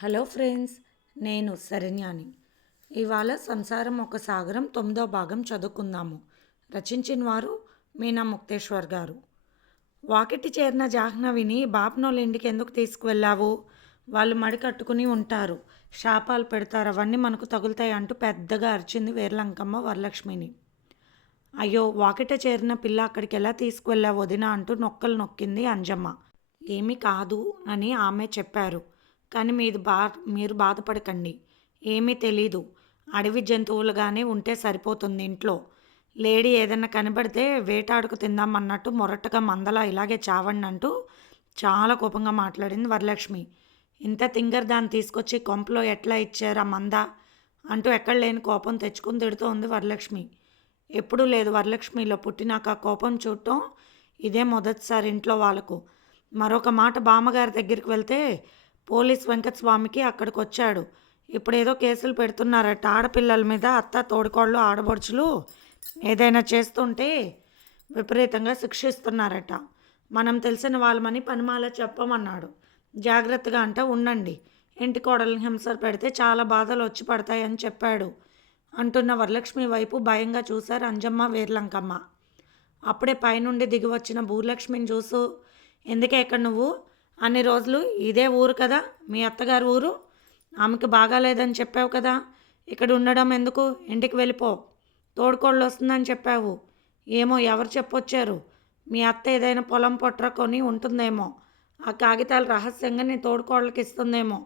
Hello friends, నేను శరణ్యాని. ఇవాళ సంసారం ఒక సాగరం 9వ భాగం చదువుకుందాము. రచించిన వారు మీనా ముక్తేశ్వర్ గారు. వాకిటి చేరిన జాహ్నవిని బాపనోళ్ళ ఇంటికి ఎందుకు తీసుకువెళ్ళావు? వాళ్ళు మడి కట్టుకుని ఉంటారు, శాపాలు పెడతారు, అవన్నీ మనకు తగులుతాయి అంటూ పెద్దగా అరిచింది వీరలంకమ్మ వరలక్ష్మిని. అయ్యో, వాకిట చేరిన పిల్ల అక్కడికి ఎలా తీసుకువెళ్ళావు వదినా అంటూ నొక్కలు నొక్కింది అంజమ్మ. ఏమీ కాదు అని ఆమె చెప్పారు. కానీ మీరు బాధపడకండి. ఏమీ తెలీదు. అడవి జంతువులుగానే ఉంటే సరిపోతుంది ఇంట్లో. లేడీ ఏదన్నా కనబడితే వేటాడుకు తిందామన్నట్టు మొరటుగా మందలా ఇలాగే చావండి అంటూ చాలా కోపంగా మాట్లాడింది వరలక్ష్మి. ఇంత తింగర్ దాన్ని తీసుకొచ్చి కొంపలో ఎట్లా ఇచ్చారు ఆ మంద అంటూ ఎక్కడ లేని కోపం తెచ్చుకుని తిడుతూ ఉంది వరలక్ష్మి. ఎప్పుడూ లేదు వరలక్ష్మిలో, పుట్టినాక కోపం చూడటం ఇదే మొదటిసారి ఇంట్లో వాళ్ళకు. మరొక మాట, బామ్మగారి దగ్గరికి వెళ్తే పోలీస్ వెంకటస్వామికి అక్కడికి వచ్చాడు. ఇప్పుడేదో కేసులు పెడుతున్నారట ఆడపిల్లల మీద. అత్త, తోడికోళ్ళు, ఆడబడుచులు ఏదైనా చేస్తుంటే విపరీతంగా శిక్షిస్తున్నారట. మనం తెలిసిన వాళ్ళమని పనిమాల చెప్పమన్నాడు. జాగ్రత్తగా అంట ఉండండి. ఇంటి కోడల్ని హింస పెడితే చాలా బాధలు వచ్చి పడతాయని చెప్పాడు అంటున్న వరలక్ష్మి వైపు భయంగా చూశారు అంజమ్మ, వీర్లంకమ్మ. అప్పుడే పైనుండి దిగి వచ్చిన భూలక్ష్మిని చూసు, ఎందుకే ఇక్కడ నువ్వు? అన్ని రోజులు ఇదే ఊరు కదా మీ అత్తగారు ఊరు? ఆమెకి బాగాలేదని చెప్పావు కదా, ఇక్కడ ఉండడం ఎందుకు? ఇంటికి వెళ్ళిపో. తోడుకోళ్ళు వస్తుందని చెప్పావు. ఏమో ఎవరు చెప్పొచ్చారు? మీ అత్త ఏదైనా పొలం పొట్ర కొని ఉంటుందేమో. ఆ కాగితాలు రహస్యంగా నీ తోడుకోళ్ళకి ఇస్తుందేమో.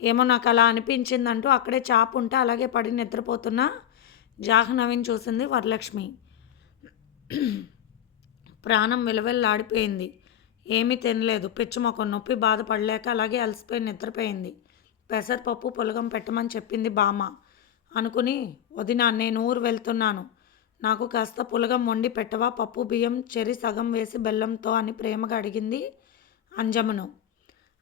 ఏమో నాకు అలా అనిపించిందంటూ అక్కడే చాపు ఉంటే అలాగే పడి నిద్రపోతున్న జాహ్నవిని చూసింది వరలక్ష్మి. ప్రాణం విలవెల్లాడిపోయింది. ఏమీ తినలేదు, పిచ్చిమొఖం నొప్పి బాధపడలేక అలాగే అలసిపోయి నిద్రపోయింది. పెసరపప్పు పులగం పెట్టమని చెప్పింది బామ్మ. అనుకుని, వదినా నేను ఊరు వెళ్తున్నాను, నాకు కాస్త పులగం వండి పెట్టవా, పప్పు బియ్యం చెరి సగం వేసి బెల్లంతో అని ప్రేమగా అడిగింది అంజమ్మను.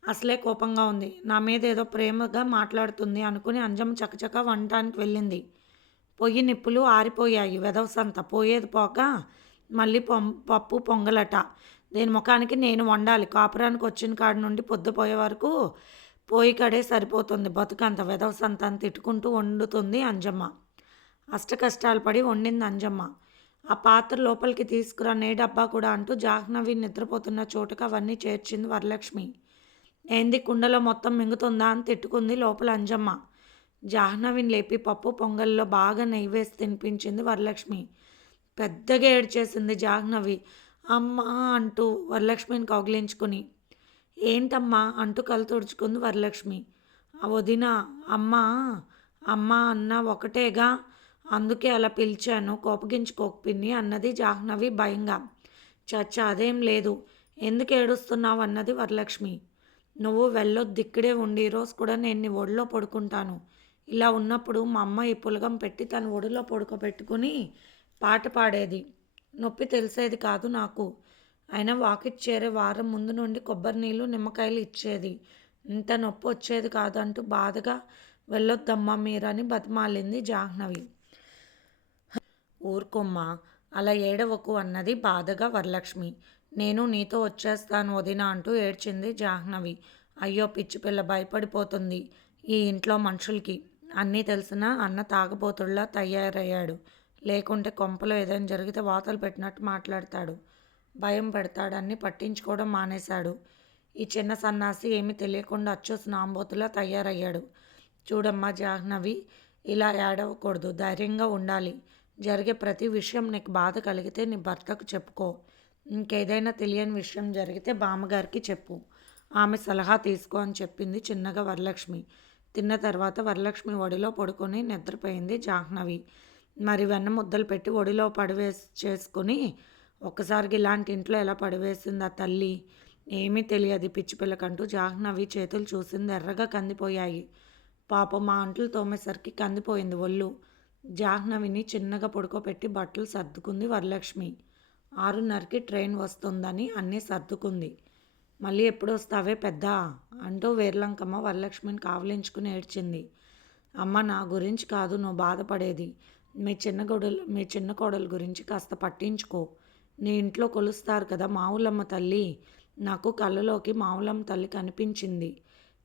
అసలే కోపంగా ఉంది, నా మీద ఏదో ప్రేమగా మాట్లాడుతుంది అనుకుని అంజమ్మ చకచక వండటానికి వెళ్ళింది. పొయ్యి నిప్పులు ఆరిపోయాయి. వెదవసంత పోయేది పోక మళ్ళీ పప్పు పొంగలట. దేని ముఖానికి నేను వండాలి. కాపురానికి వచ్చిన కాడి నుండి పొద్దుపోయే వరకు పోయి కడే సరిపోతుంది. బతుకంత వెదవసంత అని తిట్టుకుంటూ వండుతుంది అంజమ్మ. అష్టకష్టాలు పడి వండింది అంజమ్మ. ఆ పాత్ర లోపలికి తీసుకురా, నే డబ్బా కూడా అంటూ జాహ్నవి నిద్రపోతున్న చోటుకు అవన్నీ చేర్చింది వరలక్ష్మి. ఏంది, కుండలో మొత్తం మింగుతుందా అని తిట్టుకుంది లోపల అంజమ్మ. జాహ్నవిని లేపి పప్పు పొంగల్లో బాగా నెయ్యి వేసి తినిపించింది వరలక్ష్మి. పెద్దగా ఏడ్చేసింది జాహ్నవి. అమ్మా అంటూ వరలక్ష్మిని కౌగిలించుకుని. ఏంటమ్మా అంటూ కళ్ళు తుడుచుకుంది వరలక్ష్మి. ఆ వదిన, అమ్మా అమ్మా అన్న ఒకటేగా, అందుకే అలా పిలిచాను, కోపగించుకోకు పిన్ని అన్నది జాహ్నవి భయంగా. చచ్చా అదేం లేదు, ఎందుకు ఏడుస్తున్నావు అన్నది వరలక్ష్మి. నువ్వు వెళ్ళొద్దు, ఇక్కడే ఉండి ఈరోజు కూడా నేను నీ ఒడిలో పడుకుంటాను. ఇలా ఉన్నప్పుడు మా అమ్మ ఈ పులగం పెట్టి తన ఒడిలో పడుకోబెట్టుకుని పాట పాడేది. నొప్పి తెలిసేది కాదు నాకు. అయినా వాకిట్ చేరే వారం ముందు నుండి కొబ్బరి నీళ్ళు, నిమ్మకాయలు ఇచ్చేది. ఇంత నొప్పి వచ్చేది కాదు అంటూ బాధగా వెళ్ళొద్దమ్మా మీరని బతిమాలింది జాహ్నవి. ఊరుకోమ్మా, అలా ఏడవకు అన్నది బాధగా వరలక్ష్మి. నేను నీతో వచ్చేస్తాను వదిన అంటూ ఏడ్చింది జాహ్నవి. అయ్యో పిచ్చిపిల్ల భయపడిపోతుంది. ఈ ఇంట్లో మనుషులకి అన్నీ తెలిసినా అన్న తాగబోతుల్లా తయారయ్యాడు. లేకుంటే కొంపలో ఏదైనా జరిగితే వాతలు పెట్టినట్టు మాట్లాడతాడు. భయం పెడతాడు. అన్నీ పట్టించుకోవడం మానేశాడు. ఈ చిన్న సన్నాసి ఏమీ తెలియకుండా అచ్చు స్నాంబోతులా తయారయ్యాడు. చూడమ్మా జాహ్నవి, ఇలా ఏడవకూడదు, ధైర్యంగా ఉండాలి. జరిగే ప్రతి విషయం నీకు బాధ కలిగితే నీ భర్తకు చెప్పుకో. ఇంకేదైనా తెలియని విషయం జరిగితే బామ్మగారికి చెప్పు. ఆమె సలహా తీసుకో అని చెప్పింది చిన్నగా వరలక్ష్మి. తిన్న తర్వాత వరలక్ష్మి ఒడిలో పడుకొని నిద్రపోయింది జాహ్నవి. మరి వెన్న ముద్దలు పెట్టి ఒడిలో చేసుకుని, ఒక్కసారికి ఇలాంటి ఇంట్లో ఎలా పడివేసింది ఆ తల్లి? ఏమీ తెలియదు పిచ్చిపిల్లకంటూ జాహ్నవి చేతులు చూసింది ఎర్రగా కందిపోయాయి. పాపం మా అంట్లు తోమేసరికి కందిపోయింది ఒళ్ళు. జాహ్నవిని చిన్నగా పడుకోబెట్టి బట్టలు సర్దుకుంది వరలక్ష్మి. 6:30కి ట్రైన్ వస్తుందని అన్నీ సర్దుకుంది. మళ్ళీ ఎప్పుడు వస్తావే పెద్ద అంటూ వీర్లంకమ్మ వరలక్ష్మిని కావలించుకుని ఏడ్చింది. అమ్మ, నా గురించి కాదు నువ్వు బాధపడేది, మీ చిన్న కోడలు గురించి కాస్త పట్టించుకో. నీ ఇంట్లో కొలుస్తారు కదా మావులమ్మ తల్లి. నాకు కళ్ళలోకి మావులమ్మ తల్లి కనిపించింది.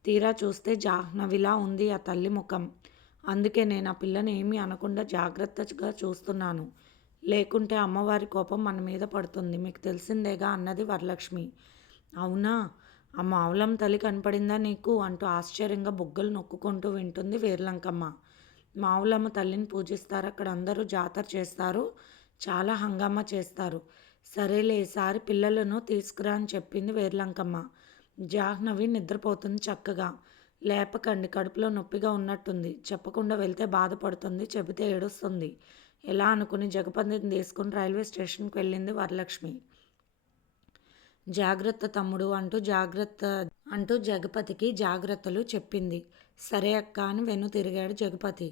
తీరా చూస్తే జాహ్నవిలా ఉంది ఆ తల్లి ముఖం. అందుకే నేను ఆ పిల్లని ఏమీ అనకుండా జాగ్రత్తగా చూస్తున్నాను. లేకుంటే అమ్మవారి కోపం మన మీద పడుతుంది. మీకు తెలిసిందేగా అన్నది వరలక్ష్మి. అవునా! ఆ మావులం తల్లి కనపడిందా నీకు? అంటూ ఆశ్చర్యంగా బుగ్గలు నొక్కుకుంటూ వింటుంది వేర్లంకమ్మ. మావులమ్మ తల్లిని పూజిస్తారు. అక్కడ అందరూ జాతర చేస్తారు. చాలా హంగామా చేస్తారు. సరేలే ఈసారి పిల్లలను తీసుకురా అని చెప్పింది వేర్లంకమ్మ. జాహ్నవి నిద్రపోతుంది చక్కగా. లేపకండి, కడుపులో నొప్పిగా ఉన్నట్టుంది. చెప్పకుండా వెళ్తే బాధపడుతుంది, చెబితే ఏడుస్తుంది. ఎలా అనుకుని జగపతిని తీసుకుని రైల్వే స్టేషన్కి వెళ్ళింది వరలక్ష్మి. జాగ్రత్త తమ్ముడు అంటూ జగపతికి జాగ్రత్తలు చెప్పింది. సరే అక్క అని వెన్ను తిరిగాడు జగపతి.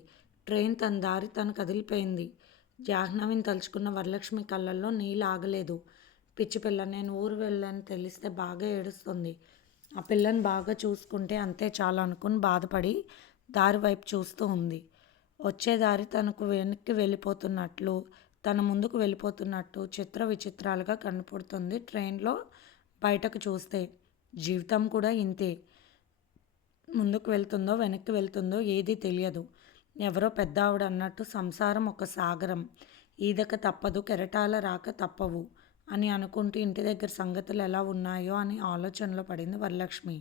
ట్రైన్ తన దారి తను కదిలిపోయింది. జాహ్నవిని తలుచుకున్న వరలక్ష్మి కళ్ళల్లో నీళ్ళు ఆగలేదు. పిచ్చి పిల్ల, నేను ఊరు వెళ్ళని తెలిస్తే బాగా ఏడుస్తుంది. ఆ పిల్లని బాగా చూసుకుంటే అంతే చాలు అనుకుని బాధపడి దారి వైపు చూస్తూ ఉంది. వచ్చే దారి తనకు వెనక్కి వెళ్ళిపోతున్నట్లు, తన ముందుకు వెళ్ళిపోతున్నట్టు చిత్ర విచిత్రాలుగా కనపడుతుంది. ట్రైన్లో బయటకు చూస్తే జీవితం కూడా ఇంతే. ముందుకు వెళ్తుందో వెనక్కి వెళ్తుందో ఏదీ తెలియదు. ఎవరో పెద్ద ఆవిడ అన్నట్టు సంసారం ఒక సాగరం, ఈదక తప్పదు, కెరటాల రాక తప్పవు అని అనుకుంటూ ఇంటి దగ్గర సంగతులు ఎలా ఉన్నాయో అని ఆలోచనలో పడింది వరలక్ష్మి.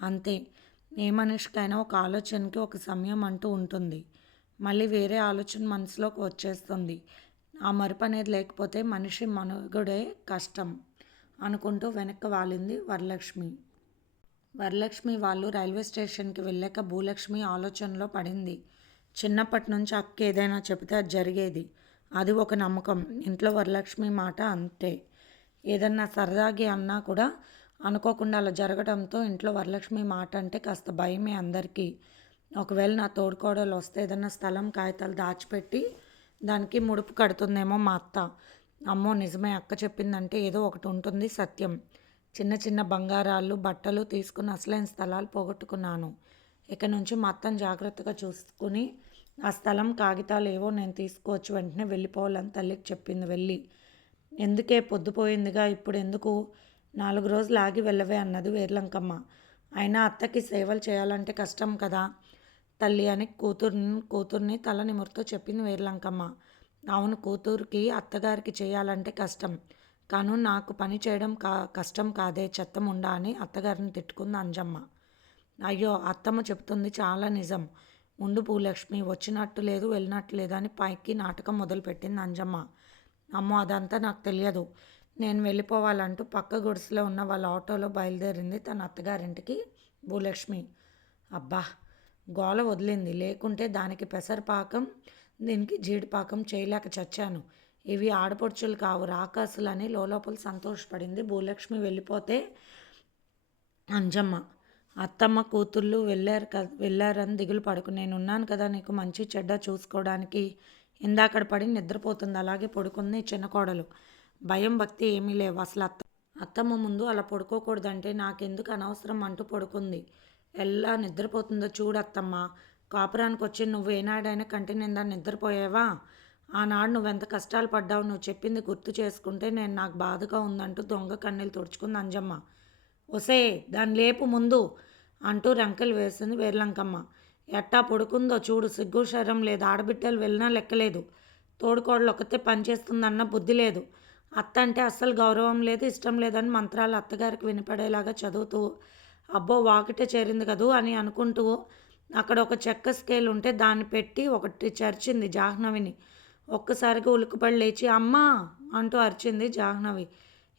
అంతే, ఏ మనిషికైనా ఒక ఆలోచనకి ఒక సమయం అంటూ ఉంటుంది. మళ్ళీ వేరే ఆలోచన మనసులోకి వచ్చేస్తుంది. ఆ మరుపు అనేది లేకపోతే మనిషి మనుగడే కష్టం అనుకుంటూ వెనక్కి వాలింది వరలక్ష్మి. వరలక్ష్మి వాళ్ళు రైల్వే స్టేషన్కి వెళ్ళాక భూలక్ష్మి ఆలోచనలో పడింది. చిన్నప్పటి నుంచి అక్క ఏదైనా చెబితే అది జరిగేది. అది ఒక నమ్మకం. ఇంట్లో వరలక్ష్మి మాట అంతే. ఏదన్నా సరదాగి అన్నా కూడా అనుకోకుండా అలా జరగడంతో ఇంట్లో వరలక్ష్మి మాట అంటే కాస్త భయమే అందరికీ. ఒకవేళ నా తోడుకోడలు వస్తే ఏదన్నా స్థలం కాగితాలు దాచిపెట్టి దానికి ముడుపు కడుతుందేమో మా అత్త. అమ్మో నిజమే, అక్క చెప్పిందంటే ఏదో ఒకటి ఉంటుంది సత్యం. చిన్న చిన్న బంగారాలు బట్టలు తీసుకుని అసలైన స్థలాలు పోగొట్టుకున్నాను. ఇక నుంచి మా అత్తను జాగ్రత్తగా చూసుకుని ఆ స్థలం కాగితాలు ఏవో నేను తీసుకోవచ్చు, వెంటనే వెళ్ళిపోవాలని తల్లికి చెప్పింది. వెళ్ళి ఎందుకే పొద్దుపోయిందిగా ఇప్పుడు ఎందుకు 4 రోజులు ఆగి వెళ్ళవే అన్నది వేర్లంకమ్మ. అయినా అత్తకి సేవలు చేయాలంటే కష్టం కదా తల్లి అని కూతుర్ని తల నిమురుతో చెప్పింది వేర్లంకమ్మ. అవును, కూతురికి అత్తగారికి చేయాలంటే కష్టం, కాను నాకు పని చేయడం కష్టం కాదే చెత్తముండా అని అత్తగారిని తిట్టుకుంది అంజమ్మ. అయ్యో, అత్తమ్మ చెప్తుంది చాలా నిజం. ఉండు భూలక్ష్మి, వచ్చినట్టు లేదు వెళ్ళినట్టు లేదు అని పైకి నాటకం మొదలుపెట్టింది అంజమ్మ. అమ్మో అదంతా నాకు తెలియదు, నేను వెళ్ళిపోవాలంటూ పక్క గుడిసెలో ఉన్న వాళ్ళ ఆటోలో బయలుదేరింది తన అత్తగారింటికి భూలక్ష్మి. అబ్బా, గోల వదిలింది. లేకుంటే దానికి పెసరపాకం దీనికి జీడిపాకం చేయలేక చచ్చాను. ఇవి ఆడపడుచులు కావు రాకాసులని లోపల సంతోషపడింది భూలక్ష్మి. వెళ్ళిపోతే అంజమ్మ అత్తమ్మ కూతుళ్ళు వెళ్ళారని దిగులు పడకు, నేనున్నాను కదా నీకు మంచి చెడ్డ చూసుకోవడానికి. ఇందాకడ పడి నిద్రపోతుంది, అలాగే పడుకుంది చిన్న కోడలు. భయం భక్తి ఏమీ లేవు అసలు. అత్తమ్మ ముందు అలా పడుకోకూడదంటే నాకెందుకు అనవసరం అంటూ పడుకుంది. ఎలా నిద్రపోతుందో చూడత్తమ్మ. కాపురానికి వచ్చి నువ్వు ఏనాడైనా కంటి నిండా నిద్రపోయావా? ఆనాడు నువ్వెంత కష్టాలు పడ్డావు, నువ్వు చెప్పింది గుర్తు చేసుకుంటే నేను నాకు బాధగా ఉందంటూ దొంగ కన్నీళ్ళు తుడుచుకుంది అంజమ్మ. ఒసే దాని లేపు ముందు అంటూ రంకెలు వేసింది వేర్లంకమ్మ. ఎట్టా పడుకుందో చూడు, సిగ్గు శరం లేదు, ఆడబిడ్డలు వెళ్ళినా లెక్కలేదు. తోడుకోడలు ఒకతే పనిచేస్తుందన్న బుద్ధి లేదు. అత్త అంటే అస్సలు గౌరవం లేదు, ఇష్టం లేదని మంత్రాలు అత్తగారికి వినపడేలాగా చదువుతూ అబ్బో వాకిటే చేరింది కదూ అని అనుకుంటూ అక్కడ ఒక చెక్క స్కేల్ ఉంటే దాన్ని పెట్టి ఒకటి చరిచింది జాహ్నవిని. ఒక్కసారిగా ఉలిక్కిపడి లేచి అమ్మా అంటూ అరిచింది జాహ్నవి.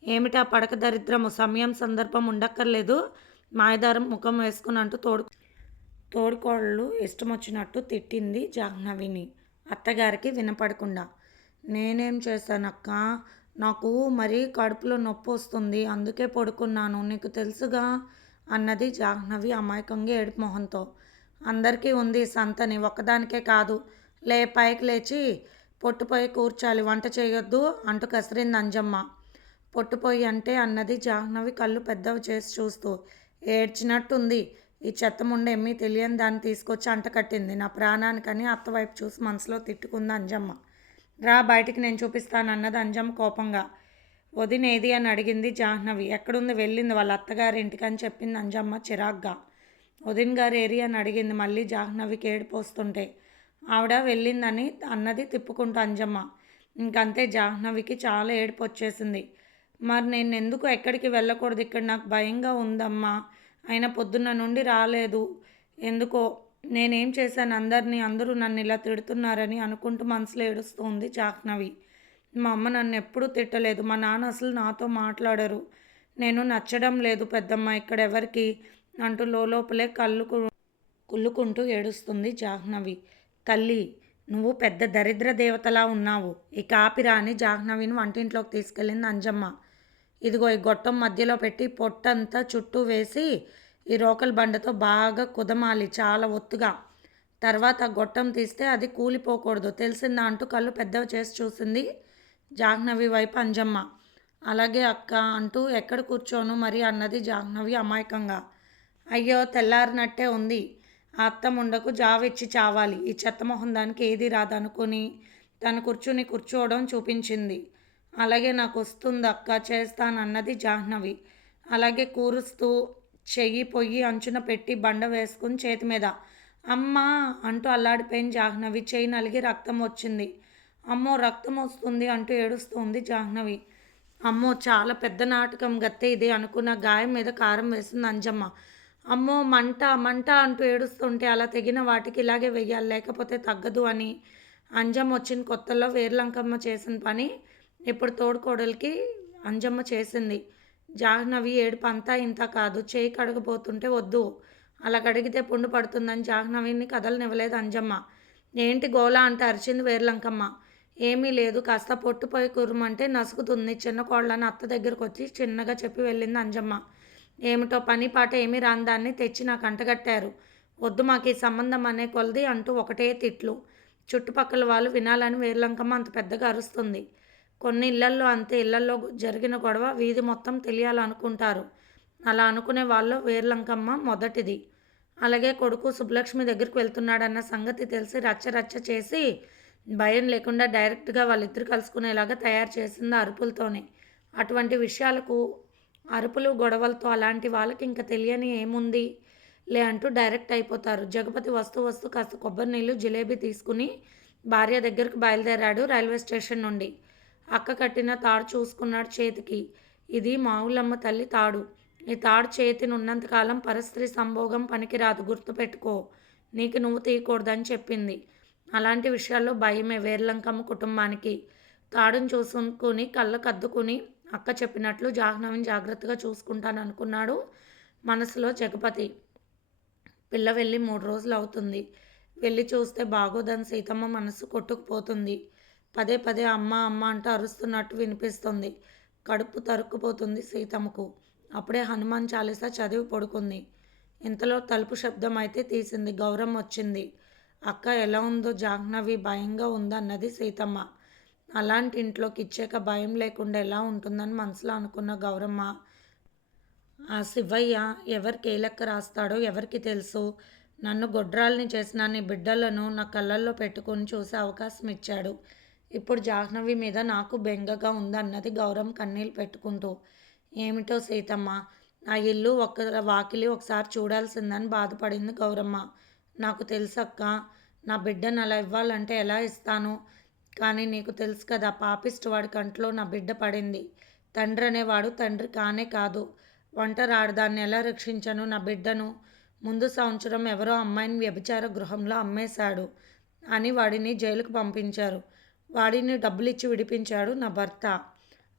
ఏమిటా పడక దరిద్రము, సమయం సందర్భం ఉండక్కర్లేదు మాయదారం ముఖం వేసుకుని అంటూ తోడుకోడలు ఇష్టం వచ్చినట్టు తిట్టింది జాహ్నవిని అత్తగారికి వినపడకుండా. నేనేం చేశానక్క, నాకు మరీ కడుపులో నొప్పి వస్తుంది, అందుకే పడుకున్నాను, నీకు తెలుసుగా అన్నది జాహ్నవి అమాయకంగా ఏడుపు మొహంతో. అందరికీ ఉంది సంతని, ఒక్కదానికే కాదు. పైకి లేచి పొట్టుపోయి కూర్చాలి, వంట చేయొద్దు అంటూ కసిరింది అంజమ్మ. పొట్టుపోయి అంటే అన్నది జాహ్నవి కళ్ళు పెద్దవి చేసి చూస్తూ. ఏడ్చినట్టుంది. ఈ చెత్తముండ ఏమీ తెలియని దాన్ని తీసుకొచ్చి అంట కట్టింది నా ప్రాణానికని అత్తవైపు చూసి మనసులో తిట్టుకుంది అంజమ్మ. రా బయటికి నేను చూపిస్తానన్నది అంజమ్మ కోపంగా. వదినేది అని అడిగింది జాహ్నవి. ఎక్కడుంది, వెళ్ళింది వాళ్ళ అత్తగారింటికి అని చెప్పింది అంజమ్మ చిరాగ్గా. వదిన్ గారు ఏరి అని అడిగింది మళ్ళీ జాహ్నవికి ఏడుపు వస్తుంటే. ఆవిడ వెళ్ళిందని అన్నది తిప్పుకుంటూ అంజమ్మ. ఇంకంతే జాహ్నవికి చాలా ఏడుపు వచ్చేసింది. మరి నేను ఎందుకు ఎక్కడికి వెళ్ళకూడదు, ఇక్కడ నాకు భయంగా ఉందమ్మా, అయినా పొద్దున్న నుండి రాలేదు ఎందుకో, నేనేం చేశాను అందరినీ, అందరూ నన్ను ఇలా తిడుతున్నారని అనుకుంటూ మనసులో ఏడుస్తూ ఉంది జాహ్నవి. మా అమ్మ నన్ను ఎప్పుడూ తిట్టలేదు, మా నాన్న అసలు నాతో మాట్లాడరు, నేను నచ్చడం లేదు పెద్దమ్మ ఇక్కడ ఎవరికి అంటూ లోపలే కుళ్ళుకుంటూ ఏడుస్తుంది జాహ్నవి. తల్లి, నువ్వు పెద్ద దరిద్ర దేవతలా ఉన్నావు, ఇక ఆపిరా అని జాహ్నవిని వంటింట్లోకి తీసుకెళ్ళింది అంజమ్మ. ఇదిగో ఈ గొట్టం మధ్యలో పెట్టి పొట్టంతా చుట్టూ వేసి ఈ రోకల బండతో బాగా కుదమాలి చాలా ఒత్తుగా. తర్వాత గొట్టం తీస్తే అది కూలిపోకూడదు తెలిసిందా అంటూ కళ్ళు పెద్దవి చేసి చూసింది జాహ్నవి వైపు అంజమ్మ. అలాగే అక్క అంటూ ఎక్కడ కూర్చోను మరి అన్నది జాహ్నవి అమాయకంగా. అయ్యో తెల్లారినట్టే ఉంది, ఆ అత్త ముండకు జావిచ్చి చావాలి, ఈ చెత్తమొహం దానికి ఏది రాదనుకుని తను కూర్చోవడం చూపించింది. అలాగే నాకు వస్తుంది అక్క చేస్తానన్నది జాహ్నవి. అలాగే కూరుస్తూ చెయ్యి పొయ్యి అంచున పెట్టి బండ వేసుకుని చేతి మీద అమ్మా అంటూ అల్లాడిపోయిన జాహ్నవి. చెయ్యి నలిగి రక్తం వచ్చింది. అమ్మో రక్తం వస్తుంది అంటూ ఏడుస్తుంది జాహ్నవి. అమ్మో చాలా పెద్ద నాటకం గత్తే ఇది అనుకున్న గాయం మీద కారం వేసింది అంజమ్మ. అమ్మో మంట మంట అంటూ ఏడుస్తుంటే అలా తెగిన వాటికి ఇలాగే వెయ్యాలి లేకపోతే తగ్గదు అని అంజమ్మ వచ్చిన కొత్తలో వేర్లంకమ్మ చేసిన పని ఇప్పుడు తోడుకోడలికి అంజమ్మ చేసింది. జాహ్నవి ఏడుపు అంతా ఇంత కాదు, చేయి కడగబోతుంటే వద్దు అలా కడిగితే పుండు పడుతుందని జాహ్నవిని కదలనివ్వలేదు అంజమ్మ. ఏంటి గోలా అంటే అరిచింది వేర్లంకమ్మ. ఏమీ లేదు, కాస్త పొట్టుపోయి కుర్రమంటే నసుకుతుంది చిన్న కోళ్ళని అత్త దగ్గరకు వచ్చి చిన్నగా చెప్పి వెళ్ళింది అంజమ్మ. ఏమిటో పని పాట ఏమీ రాని దాన్ని తెచ్చి నాకు అంటగట్టారు, వద్దు మాకు ఈ సంబంధం అనే కొలది అంటూ ఒకటే తిట్లు. చుట్టుపక్కల వాళ్ళు వినాలని వేర్లంకమ్మ అంత పెద్దగా అరుస్తుంది. కొన్ని ఇళ్లల్లో అంతే, ఇళ్లల్లో జరిగిన గొడవ వీధి మొత్తం తెలియాలనుకుంటారు. అలా అనుకునే వాళ్ళు వేర్లంకమ్మ మొదటిది. అలాగే కొడుకు సుబ్బలక్ష్మి దగ్గరికి వెళ్తున్నాడన్న సంగతి తెలిసి రచ్చ రచ్చ చేసి భయం లేకుండా డైరెక్ట్గా వాళ్ళిద్దరు కలుసుకునేలాగా తయారు చేసింది అరుపులతోనే. అటువంటి విషయాలకు అరుపులు గొడవలతో అలాంటి వాళ్ళకి ఇంకా తెలియని ఏముంది లే అంటూ డైరెక్ట్ అయిపోతారు. జగపతి వస్తూ కాస్త కొబ్బరి నీళ్ళు జిలేబీ తీసుకుని భార్య దగ్గరకు బయలుదేరాడు రైల్వే స్టేషన్ నుండి. అక్క కట్టిన తాడు చూసుకున్నాడు చేతికి. ఇది మావులమ్మ తల్లి తాడు, ఈ తాడు చేతిని ఉన్నంతకాలం పరస్త్రీ సంభోగం పనికిరాదు, గుర్తుపెట్టుకో, నీకు నువ్వు తీయకూడదని చెప్పింది. అలాంటి విషయాల్లో భయమే వేర్లంకమ్మ కుటుంబానికి. తాడును చూసుకుని కళ్ళకద్దుకుని అక్క చెప్పినట్లు జాహ్నవిని జాగ్రత్తగా చూసుకుంటాననుకున్నాడు మనసులో జగపతి. పిల్ల వెళ్ళి 3 రోజులు అవుతుంది, వెళ్ళి చూస్తే బాగోదని సీతమ్మ మనసు కొట్టుకుపోతుంది. పదే పదే అమ్మ అమ్మ అంటూ అరుస్తున్నట్టు వినిపిస్తుంది. కడుపు తరుక్కుపోతుంది సీతమ్మకు. అప్పుడే హనుమాన్ చాలీసా చదివి పడుకుంది. ఇంతలో తలుపు శబ్దం అయితే తీసింది. గౌరమ్మ వచ్చింది. అక్క ఎలా ఉందో జాహ్నవి, భయంగా ఉందన్నది సీతమ్మ. అలాంటి ఇంట్లోకి ఇచ్చాక భయం లేకుండా ఎలా ఉంటుందని మనసులో అనుకున్న గౌరమ్మ, ఆ శివయ్య ఎవరికి ఏ లెక్క రాస్తాడో ఎవరికి తెలుసు, నన్ను గొడ్రాల్ని చేసిన నీ బిడ్డలను నా కళ్ళల్లో పెట్టుకొని చూసే అవకాశం ఇచ్చాడు. ఇప్పుడు జాహ్నవి మీద నాకు బెంగగా ఉందన్నది గౌరమ్మ కన్నీళ్ళు పెట్టుకుంటూ. ఏమిటో సీతమ్మ, ఆ ఇల్లు వాకిలి ఒకసారి చూడాల్సిందని బాధపడింది గౌరమ్మ. నాకు తెలుసక్క, నా బిడ్డను అలా ఇవ్వాలంటే ఎలా ఇస్తాను, కానీ నీకు తెలుసు కదా పాపిస్ట్ వాడి కంట్లో నా బిడ్డ పడింది. తండ్రి అనేవాడు తండ్రి కానే కాదు, ఒంటరి ఆడదాన్ని ఎలా రక్షించను నా బిడ్డను. ముందు సంవత్సరం ఎవరో అమ్మాయిని వ్యభిచార గృహంలో అమ్మేశాడు అని వాడిని జైలుకు పంపించారు. వాడిని డబ్బులిచ్చి విడిపించాడు నా భర్త.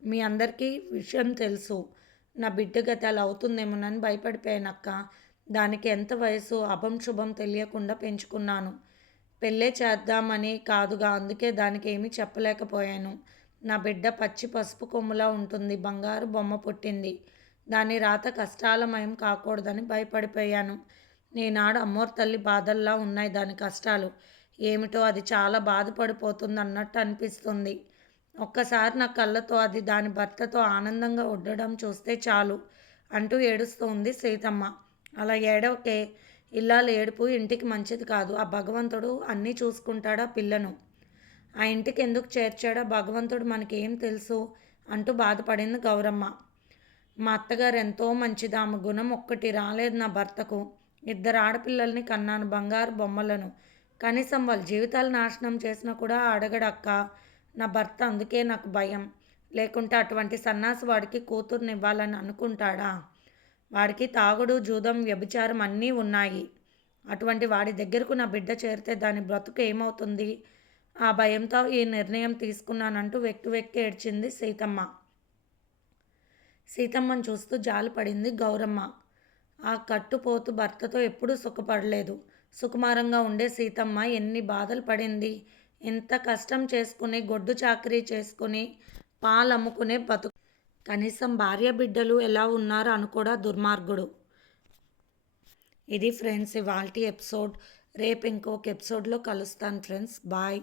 మీ అందరికీ విషయం తెలుసు. నా బిడ్డ గతి అలా అవుతుందేమోనని భయపడిపోయానక్క. దానికి ఎంత వయసు అభం శుభం తెలియకుండా పెంచుకున్నాను. పెళ్ళే చేద్దామని కాదుగా, అందుకే దానికి ఏమీ చెప్పలేకపోయాను. నా బిడ్డ పచ్చి పసుపు కొమ్ములా ఉంటుంది, బంగారు బొమ్మ పుట్టింది. దాని రాత కష్టాలమయం కాకూడదని భయపడిపోయాను. నేనాడు అమ్మోరు తల్లి బాధల్లా ఉన్నాయి దాని కష్టాలు. ఏమిటో అది చాలా బాధపడిపోతుంది అన్నట్టు అనిపిస్తుంది. ఒక్కసారి నా కళ్ళతో అది దాని భర్తతో ఆనందంగా ఉండడం చూస్తే చాలు అంటూ ఏడుస్తోంది సీతమ్మ. అలా ఏడవకే, ఇల్లాల ఏడుపు ఇంటికి మంచిది కాదు. ఆ భగవంతుడు అన్నీ చూసుకుంటాడా పిల్లను, ఆ ఇంటికి ఎందుకు చేర్చాడా భగవంతుడు మనకేం తెలుసు అంటూ బాధపడింది గౌరమ్మ. మా అత్తగారు ఎంతో మంచిది, ఆమె గుణం ఒక్కటి రాలేదు నా భర్తకు. 2 ఆడపిల్లల్ని కన్నాను, బంగారు బొమ్మలను. కనీసం వాళ్ళ జీవితాలు నాశనం చేసినా కూడా అడగడక్క నా భర్త. అందుకే నాకు భయం. లేకుంటే అటువంటి సన్నాసి వాడికి కూతుర్నివ్వాలని అనుకుంటాడా? వాడికి తాగుడు, జూదం, వ్యభిచారం అన్నీ ఉన్నాయి. అటువంటి వాడి దగ్గరకు నా బిడ్డ చేరితే దాని బ్రతుకు ఏమవుతుంది? ఆ భయంతో ఈ నిర్ణయం తీసుకున్నానంటూ వెక్కి వెక్కి ఏడ్చింది సీతమ్మ. సీతమ్మను చూస్తూ జాలిపడింది గౌరమ్మ. ఆ కట్టుపోతు భర్తతో ఎప్పుడూ సుఖపడలేదు. సుకుమారంగా ఉండే సీతమ్మ ఎన్ని బాధలు పడింది. ఎంత కష్టం చేసుకుని, గొడ్డు చాకరీ చేసుకుని, పాలమ్ముకునే బతుకు. కనీసం భార్య బిడ్డలు ఎలా ఉన్నారు అనుకోడా దుర్మార్గుడు. ఇది ఫ్రెండ్స్ ఇవాల్టి ఎపిసోడ్. రేపు ఇంకొక ఎపిసోడ్లో కలుస్తాను ఫ్రెండ్స్. బాయ్.